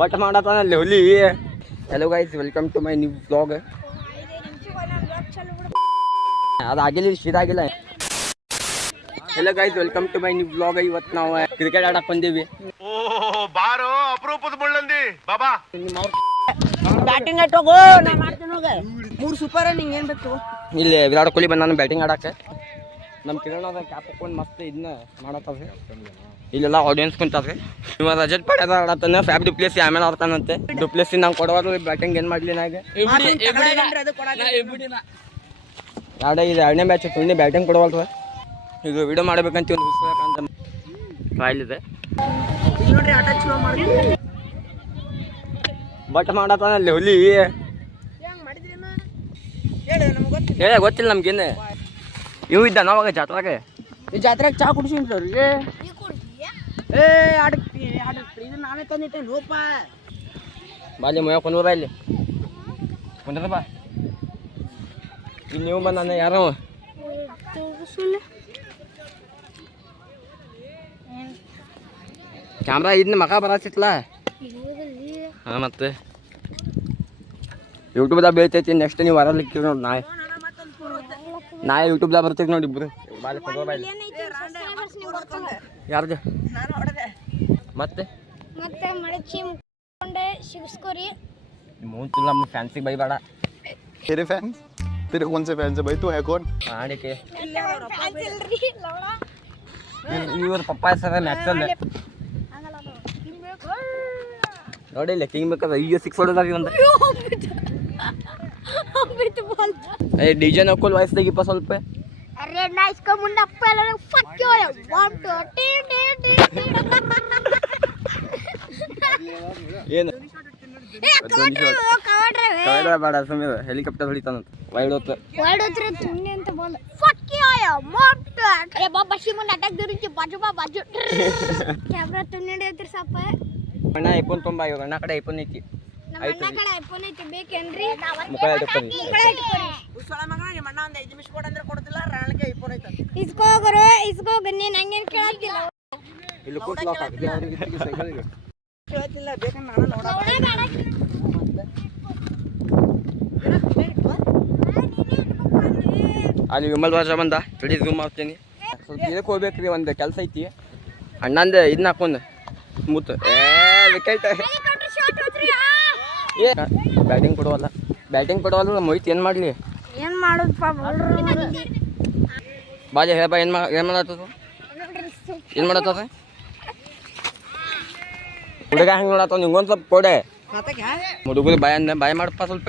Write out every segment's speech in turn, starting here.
But ಮಾಡತ್ತಾನಲ್ಲಿ ಹುಲಿ. Hello guys, welcome to my new vlog. ಅದಾಗಿಲ್ಲ, ಇದಾಗಿಲ್ಲ. Hello guys, welcome to my new vlog. ಇವತ್ತು ನಾವು ಕ್ರಿಕೆಟ್ ಆಡಕ್ ಬಂದೀವಿ. ಬಾರೋ ಅಪರೂಪದ ಮುಳ್ಳಂದಿ ಬಾಬಾ. ಬ್ಯಾಟಿಂಗ್ ಆಟೋಗೋ ನಾ ಮಾಡ್ತೀನಿ ಹೋಗ. 3 ಸೂಪರ್ ನಿಂಗೆ ಏನು ಬೇಕು? ಇಲ್ಲಿ ವಿರಾಟ್ ಕೊಹ್ಲಿ ಬಂದಾನ ಬ್ಯಾಟಿಂಗ್ ಆಡಕ್ಕೆ. ನಮ್ಮ ಕಿರಣ್ ಅದ ಕ್ಯಾಪ್ ಹಾಕೊಂಡು ಮಸ್ತ್ ಇದನ್ನ ಮಾಡತ್ತವ್ರಿ. ಇಲ್ಲೆಲ್ಲ ಆಡಿಯನ್ಸ್ ಕುಂತಾವ್ರಿ. ಇವಾಗ ರಜತ್ ಪಡೆದ ಆಡತ್ತಾನ. ಫ್ಯಾಬ್ ಡುಪ್ಲೇಸಿ ಆಮೇಲೆ ಆಡ್ತಾನಂತೆ. ಡುಪ್ಲೇಸಿ ನಂಗೆ ಕೊಡಬಾರ್ದು ಬ್ಯಾಟಿಂಗ್ ಏನು ಮಾಡಲಿ ನಾಗೆ. ಎರಡು ಇದು 2ನೇ ಮ್ಯಾಚ್ ತುಣ್ಣಿ ಬ್ಯಾಟಿಂಗ್ ಕೊಡವಲ್ವ. ಈಗ ವಿಡಿಯೋ ಮಾಡ್ಬೇಕಂತ ಒಂದು ಉತ್ಸಾಹಂತ ಟ್ರಯಲ್ ಇದೆ. ನೋಡ್ರಿ ಆಟ ಚಲೋ ಮಾಡಿ ಬಟ್ ಮಾಡತ್ತಾನಲ್ಲಿ ಹುಲಿ. ಹೇಳ ಗೊತ್ತಿಲ್ಲ ನಮ್ಗೇನು. ಇವು ಇದ್ದ ನಾವಾಗ ಜಾತ್ರಾಗೆ. ಈ ಜಾತ್ರೆಗೆ ಚಾ ಕುಡಿಸಿನಿ ಅವ್ರಿಗೆ. ಏ ಆಡಕ್ತಿ ಇದು ನಾನೇ ತಂದಿಟ್ಟೆ ನೋಪ. ಬಾಲಿ ಮೊಯ್ಯ ಕೊಂಡ್ರ ಇಲ್ಲಿ ಕೊಂಡ್ರ ಬಾ. ಇಲ್ಲಿ ನೀವು ಬಂದ ಯಾರವ ಕ್ಯಾಮ್ರಾ ಇದನ್ನ ಮಗ ಬರತ್ತಿತ್ಲ. ಹಾಂ ಮತ್ತೆ ಯೂಟ್ಯೂಬ್ದಾಗ ಬೀಳ್ತೈತಿ. ನೆಕ್ಸ್ಟ್ ನೀವು ಬರಲಿಕ್ಕೆ ನೋಡಿ ನಾಳೆ ಯೂಟ್ಯೂಬ್ದಾಗ ಬರ್ತೀವಿ ನೋಡಿ ಇಬ್ಬರು. ಬಾಲಿ ಕೊಂಡ್ರ ಬಾಲಿ ಯಾರ್ದು ಮತ್ತೆ ಮಡಚಿ ಮುಕ್ಕೊಂಡೆ ಶಿವಸ್ಕೋರಿ. ಮೂಂತಿಲ್ಲ ನಮ್ಮ ಫ್ಯಾನ್ಸಿಗೆ ಬೈಬೇಡ. तेरे फैंस तेरे कौन से फैंस है भाई? तू है कौन? ಆಡಿಕೆ ಇವ್ರ ಪಪ್ಪ ಹೆಸರ ಮ್ಯಾಕ್ಸಲ್ ನೋಡಿಲ್ಲ. ಕಿಂಗ್ ಬೇಕಾದ್ರೆ ಈಗ 6 ಹೊಡೆದಾಗಿ ಒಂದು. ಏ ಡಿಜೆ ನಕ್ಕಲ್ ವಾಯ್ಸ್ ತೆಗಿಪ್ಪ ಸ್ವಲ್ಪ. ಅರೆ ನಾ ಇಸ್ಕೊ ಮುಂದೆ ಅಪ್ಪ ಎಲ್ಲ ಫಕ್ ಯು ವಾಮ್ ಟು ಟಿ ಟಿ ಟಿ ಏನು ಕವಡ್ರ ಬೇಡ ಸುಮ್ಮನೆ. ಹೆಲಿಕಾಪ್ಟರ್ ಹೊಡಿತಾನಂತ ವೈಡ್ ಹೊತ್ತು. ತುಣ್ಣಿ ಅಂತ ಬೋಲ್ ಫಕ್ ಯು ವಾಮ್ ಟು ಅರೆ ಬಾಬಾ ಶಿಮನ್ ಅಟ್ಯಾಕ್ ದರಿತಿ ಬಾಜು ಕ್ಯಾಮೆರಾ ತುಣ್ಣಿ ಐತ್ರಿ ಸಪ್ಪ. ಅಣ್ಣ ಐಫೋನ್ ತುಂಬ. ಇವಾಗ ಅಣ್ಣ ಕಡೆ ಐಫೋನ್ ಐತಿ. ನಮ್ಮ ಅಣ್ಣ ಕಡೆ ಐಫೋನ್ ಐತಿ ಬೇಕೇನ್ರಿ? ಮುಖ ಇಟ್ಕೊಳ್ಳಿ. ಉಸ್ಸಳ ಮಗ ನಿಮ್ಮ ಅಣ್ಣ ಒಂದು 5 ನಿಮಿಷ ಕೊಡಂದ್ರೆ ಕೊಡ್ತಿಲ್ಲ. ರಾಣಕ್ಕೆ ಐಫೋನ್ ಐತ. ಇಸ್ಕೋ ಗುರು ಇಸ್ಕೋ ನೀನು ಹಂಗೇನು ಕೇಳತ್ತಿಲ್ಲ. ಇಲ್ಲಿ ಕೂತ್ ಲಾಕ್ ಹಾಕಿ ಅವ್ರಿಗೆ ಸೈಕಲ್ಗೆ ಕೇಳತ್ತಿಲ್ಲ. ಬೇಕಂದ್ರೆ ನಾನು ನೋಡೋಣ. ಅಲ್ಲಿ ವಿಮಲ್ ಬಾಜಾ ಬಂದ. ತಡಿ ಝೂಮ್ ಮಾಡ್ತೀನಿ. ಸ್ವಲ್ಪ ಇದಕ್ಕೆ ಹೋಗ್ಬೇಕ್ರಿ, ಒಂದು ಕೆಲಸ ಐತಿ. ಅಣ್ಣಂದು ಇದನ್ನ ಹಾಕೊಂಡು ಸ್ಮೂತ್. ವಿಕೆಟ್ ಏ ಬ್ಯಾಟಿಂಗ್ ಕೊಡುವಲ್ಲ. ಮೊಯ್ತು ಏನು ಮಾಡಲಿ? ಏನು ಮಾಡೋದಪ್ಪ ಬಾಜಾ ಹೇಳ ಬಾ. ಏನು ಮಾಡತ್ತದ? ಏನು ಮಾಡತ್ತದ ಹುಡುಗ ಹೆಂಗೆ ನೋಡತ್ತವ? ನಿಂಗೊಂದು ಸ್ವಲ್ಪ ಕೊಡೆ ಹುಡುಗರು ಬಾಯ್ ಮಾಡಪ್ಪ ಸ್ವಲ್ಪ.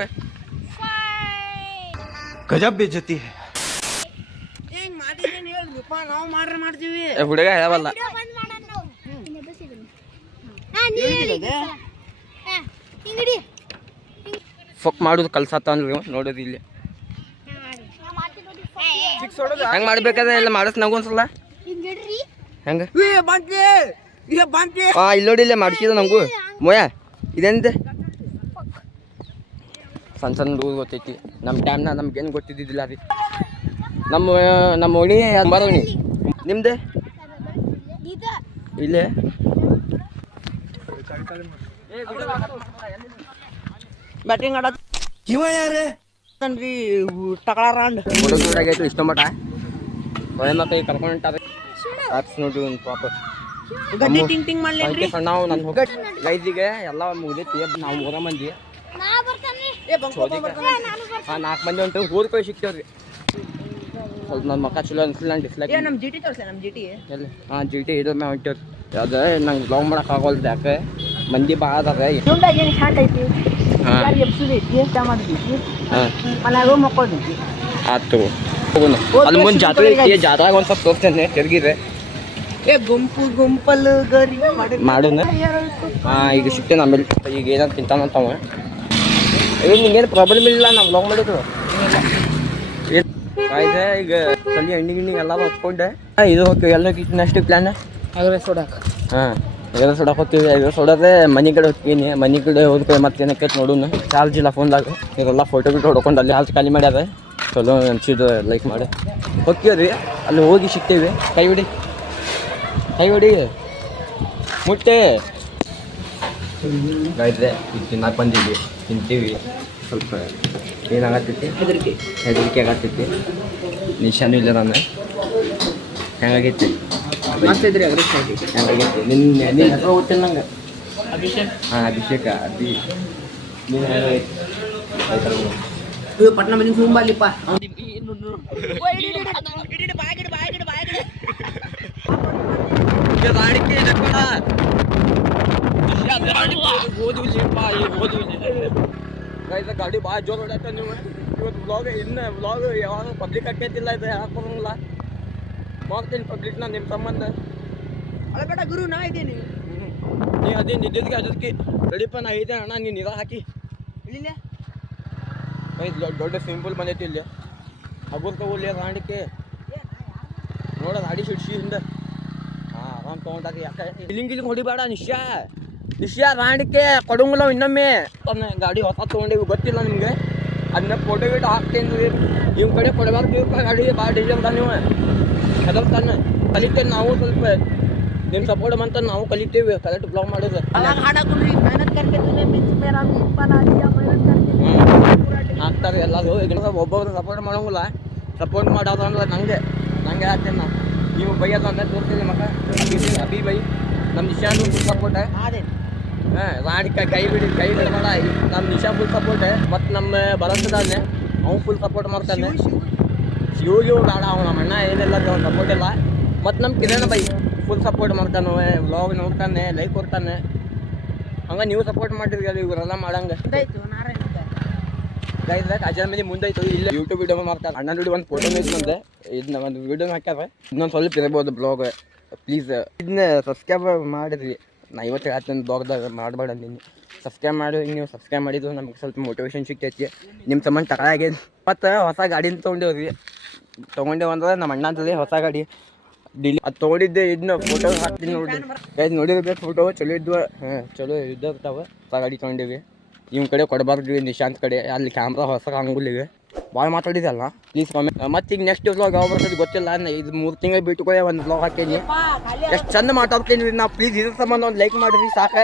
गजब बेइज्जती है. ಹೆಂಗ್ ಮಾಡಿದ್ದೀನಿ ಹೇಳ್ರಿಪ್ಪ. ನಾವು ಮಾಡ್ತೀವಿ. ಹುಡುಗ ಹೇಳವಲ್ಲ. ಫಕ್ ಮಾಡೋದು ಕಲ್ಸತ್ತ ಅಂದ್ರೆ ನೋಡೋದು ಇಲ್ಲಿ ಹೆಂಗೆ ಮಾಡ್ಬೇಕಾದ್ರೆ ಎಲ್ಲ ಮಾಡಿಸ್ ನಂಗೊಂದ್ಸಲ ಹೆಂಗೆ. ಹಾಂ ಇಲ್ಲಿ ನೋಡಿ, ಇಲ್ಲೇ ಮಾಡಿಸಿದ ನಂಗೂ ಮೊಯ. ಇದೇನಿದೆ ಸಣ್ಣ ಸಣ್ಣ ರೂಲ್ ಗೊತ್ತೈತಿ. ನಮ್ಮ ಟೈಮ್ನ ನಮ್ಗೇನು ಗೊತ್ತಿದ್ದಿದ್ದಿಲ್ಲ ರೀ. ನಮ್ಮ ಓಣಿ ಓಣಿ ನಿಮ್ದೆ ಇಲ್ಲೇ. ಬ್ಯಾಟಿಂಗ್ ಆಡೋದು ಟಕಳ ರಾಂಡ್ ಹುಡುಗರಾಗೈತಿ ಇಷ್ಟ ಮಟ. ಒಳ್ಳೆ ಮಕ್ಕಳಿಗೆ ಕರ್ಕೊಂಡು ಹೊಂಟಾರೆ. ಆಪ್ಸ್ ನೋಡಿ ಒಂದು ಪಾಪ ಗಡ್ಡಿ ಟಿಂಗ್ ಟಿಂಗ್ ಮಾಡ್ಲಿ. ನಾವು ನನ್ನ ಗೈದಿಗೆ ಎಲ್ಲ ಮುಗಿದೈತಿ. ನಾವು 3 ಮಂದಿ. ಹಾಂ 4 ಮಂದಿ ಹೊಂಟು ಊರ್ಕೋಗಿ ಸಿಗ್ತೇವ್ರಿ. ಸ್ವಲ್ಪ ನನ್ನ ಮಕ್ಕ ಚಲೋ ಅನ್ಸಲಿಲ್ಲ. ನಾನು ಡಿಸ್ಲೈಕ್ ನಮ್ಮ ಜಿ ಟಿ ತೋರಿಸಿ. ನಮ್ಮ ಜಿ ಟಿ ಎಲ್ಲಿ? ಹಾಂ ಜಿ ಟಿ ಇದ್ರ ಮ್ಯಾಗ ಹೊಂಟೇವ್ರಿ. ಅದೇ ನಂಗೆ ಬ್ಲಾಗ್ ಮಾಡಕ್ಕೆ ಆಗೋಲ್ದು. ಯಾಕೆ ಮಂದಿ ಭಾಳ ಅದಾರೆ. ಏನು ಶಾರ್ಟ್ ಐತಿ. ಹಾಂ ಮನ್ಯಾಗ ಮಕ್ಕೊಳ್ದೈತಿ. ಆಯ್ತು ಹೋಗೋಣ. ಅಲ್ಲಿ ಮುಂದೆ ಜಾತ್ರೆ ಐತಿ. ಜಾತ್ರೆಗೆ ಒಂದು ಸ್ವಲ್ಪ ತೋರಿಸ್ತೇನೆ ತಿರುಗಿದೆ. ಗುಂಪಲ್ ಗರಿ ಮಾಡೋಣ. ಹಾಂ ಈಗ ಸಿಗ್ತೇನೆ ಆಮೇಲೆ. ಈಗ ಏನಾದ್ರು ತಿಂತಾನಂತವ. ನಿಂಗೇನು ಪ್ರಾಬ್ಲಮ್ ಇಲ್ಲ. ನಾವು ಬ್ಲಾಗ್ ಮಾಡಿದ್ರು ಆಯ್ತು. ಈಗ ತಲೆ ಎಣ್ಣೆ ಗಿಣ್ಣಿ ಎಲ್ಲ ಹಚ್ಕೊಂಡೆ. ಇದು ಹೋಗ್ತೀವಿ ಎಲ್ಲ ನೆಕ್ಸ್ಟ್ ಪ್ಲ್ಯಾನ್ ಸೋಡಾಕ. ಹಾಂ ಎಲ್ಲ ಸೋಡಕ್ಕೆ ಹೋಗ್ತೀವಿ. ಇದು ಸೋಡೋದೇ ಮನೆ ಕಡೆ ಹೋಗ್ತೀನಿ. ಮನೆ ಕಡೆ ಹೋದ್ಕೊಂಡು ಮತ್ತೆ ಏನಕ್ಕೆ ನೋಡೋಣ. ಚಾರ್ಜ್ ಇಲ್ಲ ಫೋನ್ದಾಗ. ಇದೆಲ್ಲ ಫೋಟೋ ಗಿಟೋ ಹೊಡ್ಕೊಂಡು ಅಲ್ಲಿ ಚಾರ್ಜ್ ಖಾಲಿ ಮಾಡ್ಯಾರ. ಚಲೋ ಅನ್ಸಿದ್ದು ಲೈಕ್ ಮಾಡಿ ಹೋಗ್ತೀವಿ ರೀ. ಅಲ್ಲಿ ಹೋಗಿ ಸಿಗ್ತೇವೆ. ಕೈ ಬಿಡಿ. ಕೈ ಹೊಡಿ ಮುಟ್ಟೆ ಗಾಯ್ದೆ ಇದು ತಿನ್ನಕ್ಕೆ ಬಂದಿದ್ವಿ ತಿಂತೀವಿ ಸ್ವಲ್ಪ ಏನಾಗತ್ತೈತಿ ಹೆದರಿಕೆ ಆಗತ್ತೈತಿ ನಿಶಾನೂ ಇಲ್ಲ ನಾನು ಹೆಂಗಾಗೈತಿ ಮಸ್ತ್ ಇದ್ರಿ ಅಗ್ರೆಸ್ ಆಗಿ ಹೆಂಗಾಗೈತಿ ನಿನ್ನ ಹೆಸರು ಗೊತ್ತಿಲ್ಲ ನಂಗೆ ಅಭಿಷೇಕ್ ಹಾಂ ಅಭಿಷೇಕ ನೀನು ಹೆಂಗಾಗೈತಿ ಆಯ್ತಲ್ಲ ಇವ್ ಪಟ್ನ ಮನೆ ತುಂಬಾಲಿಪ್ಪ ಗಾಡಿ ಭಾಳ ಜೋರ್ ಹೊಡ್ಯಾತ ನೀವು ಇವತ್ತು ವ್ಲಾಗ್ ಇನ್ನು ವ್ಲಾಗ್ ಯಾವಾಗ ಪಬ್ಲಿಕ್ ಹಾಕೈತಿಲ್ಲ ಇದು ಯಾಕೆ ಬರೋಂಗಿಲ್ಲ ಮಾಡ್ತೀನಿ ಪಬ್ಲಿಕ್ನ ನಿಮ್ಮ ಸಂಬಂಧ ಅಳಬೇಡ ಗುರು ನಾ ಇದ್ದೀನಿ ನೀ ಅದೇ ನಿದ್ದಕ್ಕೆ ಅದಕ್ಕೆ ರೆಡಿಪ್ಪ ನಾ ಇದೆ ಅಣ್ಣ ನೀನು ನೀರ ಹಾಕಿ ಇಳಿಲೆ ದೊಡ್ಡ ಸಿಂಪಲ್ ಬಂದೈತಿ ಇಲ್ಲಿ ಹಗುರ್ ತಗೊಳ್ಳಿ ರಾಂಡಿಕೆ ನೋಡ ಗಾಡಿ ಶಿಡ್ಸಿ ಹಿಂದೆ ಹಾಂ ಆರಾಮ್ ತೊಗೊಂಡಾಗ ಯಾಕೆ ಇಲ್ಲಿಂಗ್ ಹೊಡಿಬೇಡ ನಿಶ್ಯ ರಾಂಡಿಕೆ ಕೊಡಂಗಿಲ್ಲ ಇನ್ನೊಮ್ಮೆ ಗಾಡಿ ಹೊಸ ತೊಗೊಂಡಿವಿ ಗೊತ್ತಿಲ್ಲ ನಿಮಗೆ ಅದನ್ನ ಫೋಟೋ ಗಿಟ್ಟು ಹಾಕ್ತೇನೆ ಇವ್ ಕಡೆ ಕೊಡಬಾರ್ದು ಗಾಡಿ ಭಾಳ ಡೇಂಜರ್ ಅದ ನೀವು ಹೆದರ್ತಾನೆ ಕಲಿತೇವೆ ನಾವು ಸ್ವಲ್ಪ ನಿಮ್ಮ ಸಪೋರ್ಟ್ ಬಂತ ನಾವು ಕಲಿತೀವಿ ಕರೆಕ್ಟ್ ಬ್ಲಾಗ್ ಮಾಡೋದು ಅವಾಗ ಹಾಡಾಕೊಂಡ್ರಿ ಮೆಹನತ್ ಕರ್ಕೆ ತುಲೆ ಮಿಂಚ್ ಮೇರಾ ಇಪ್ಪನ ಆಲಿಯಾ ಮೆಹನತ್ ಕರ್ಕೆ ಹಾಕ್ತಾರೆ ಎಲ್ಲರೂ ಈಗ ಒಬ್ಬೊಬ್ರು ಸಪೋರ್ಟ್ ಮಾಡೋಂಗಿಲ್ಲ ಸಪೋರ್ಟ್ ಮಾಡೋದು ಅಂದ್ರೆ ನಂಗೆ ಹಾಕ್ತೇನೆ ನಾ ನೀವು ಬೈಯೋದು ಅಂದ್ರೆ ತೋರಿಸ್ತೀನಿ ಮಗ ಅಭಿ ಬೈ ನಮ್ಮ ನಿಶಾನು ಫುಲ್ ಸಪೋರ್ಟ್ ಅದೇ ಹಾಂ ರಾಣಿಕ ಕೈ ಬಿಡಬೇಡ ನಮ್ಮ ನಿಶಾ ಫುಲ್ ಸಪೋರ್ಟ್ ಮತ್ತು ನಮ್ಮ ಭರತದಾನೆ ಅವ್ನು ಫುಲ್ ಸಪೋರ್ಟ್ ಮಾಡ್ತಾನೆ ಶಿವ ಬೇಡ ಅವ್ನು ನಮ್ಮ ಅಣ್ಣ ಏನಿಲ್ಲ ಅವ್ನು ಸಪೋರ್ಟ್ ಇಲ್ಲ ಮತ್ತು ನಮ್ಮ ಕಿರಣ್ ಬೈ ಫುಲ್ ಸಪೋರ್ಟ್ ಮಾಡ್ತಾನೆ ವ್ಲಾಗ್ ನೋಡ್ತಾನೆ ಲೈಕ್ ಕೊಡ್ತಾನೆ ಹಂಗೆ ನೀವು ಸಪೋರ್ಟ್ ಮಾಡಿದ್ರಿ ಇವರೆಲ್ಲ ಮಾಡಂಗೆ ಇದಾಯ್ತು ನಾರಾಯಣ ಗೈಸ್ ಅಜರ್ ಮೇಲೆ ಮುಂದಾಯ್ತು ಇಲ್ಲ ಯೂಟ್ಯೂಬ್ ವಿಡಿಯೋ ಮಾಡ್ತಾರೆ ಅಣ್ಣ ನೋಡಿ ಒಂದು ಫೋಟೋ ಬಂದೆ ಇದನ್ನ ಒಂದು ವಿಡಿಯೋ ಹಾಕ್ಯಾರ ಇನ್ನೊಂದು ಸ್ವಲ್ಪ ಇರ್ಬೋದು ಬ್ಲಾಗ್ ಪ್ಲೀಸ್ ಇದನ್ನ ಸಬ್ಸ್ಕ್ರೈಬ್ ಮಾಡಿದ್ರಿ ನಾ ಇವತ್ತು ಹೇಳ್ತೇನೆ ಬ್ಲಾಗ್ದಾಗ ಮಾಡಬೇಡ ನೀನು ಸಬ್ಸ್ಕ್ರೈಬ್ ಮಾಡಿ ನೀವು ಸಬ್ಸ್ಕ್ರೈಬ್ ಮಾಡಿದ್ದು ನಮ್ಗೆ ಸ್ವಲ್ಪ ಮೋಟಿವೇಶನ್ ಸಿಗ್ತೈತಿ ನಿಮ್ಮ ಸಂಬಂಧ ತಗೊಳಾಗ್ಯದ ಮತ್ತು ಹೊಸ ಗಾಡಿನ ತೊಗೊಂಡೇವು ಅಂದ್ರೆ ನಮ್ಮ ಅಣ್ಣಂತಲ್ಲಿ ಹೊಸ ಗಾಡಿ ಅದು ತೊಗೊಂಡಿದ್ದೆ ಇದನ್ನ ಫೋಟೋ ಹಾಕ್ತೀನಿ ನೋಡಿ ಗೈಸ್ ನೋಡಿರ್ಬೇಕು ಫೋಟೋ ಚಲೋ ಇದ್ವು ಹಾಂ ಚಲೋ ಇರ್ತಾವೆ ಹೊಸ ಗಾಡಿ ತೊಗೊಂಡೇವಿ ನಿಮ್ಮ ಕಡೆ ಕೊಡಬಾರ್ದು ನಿಶಾಂತ್ ಕಡೆ ಅಲ್ಲಿ ಕ್ಯಾಮ್ರಾ ಹೊಸ ಅಂಗುಲಿಗೆ ಭಾಳ ಮಾತಾಡಿದಲ್ಲ ಪ್ಲೀಸ್ ಕಾಮೆಂಟ್ ಮತ್ತು ಈಗ ನೆಕ್ಸ್ಟ್ ವ್ಲಾಗ್ ಯಾವ ಬರ್ತದೆ ಗೊತ್ತಿಲ್ಲ ಇದು 3 ತಿಂಗಳು ಬಿಟ್ಟುಕೊಳ್ಳೆ ಒಂದು ವ್ಲಾಗ್ ಹಾಕೀನಿ ಎಷ್ಟು ಚಂದ ಮಾತಾಡ್ತೀನಿ ನಾವು ಪ್ಲೀಸ್ ಇದ್ರ ಸಂಬಂಧ ಒಂದು ಲೈಕ್ ಮಾಡಿರಿ ಸಾಕು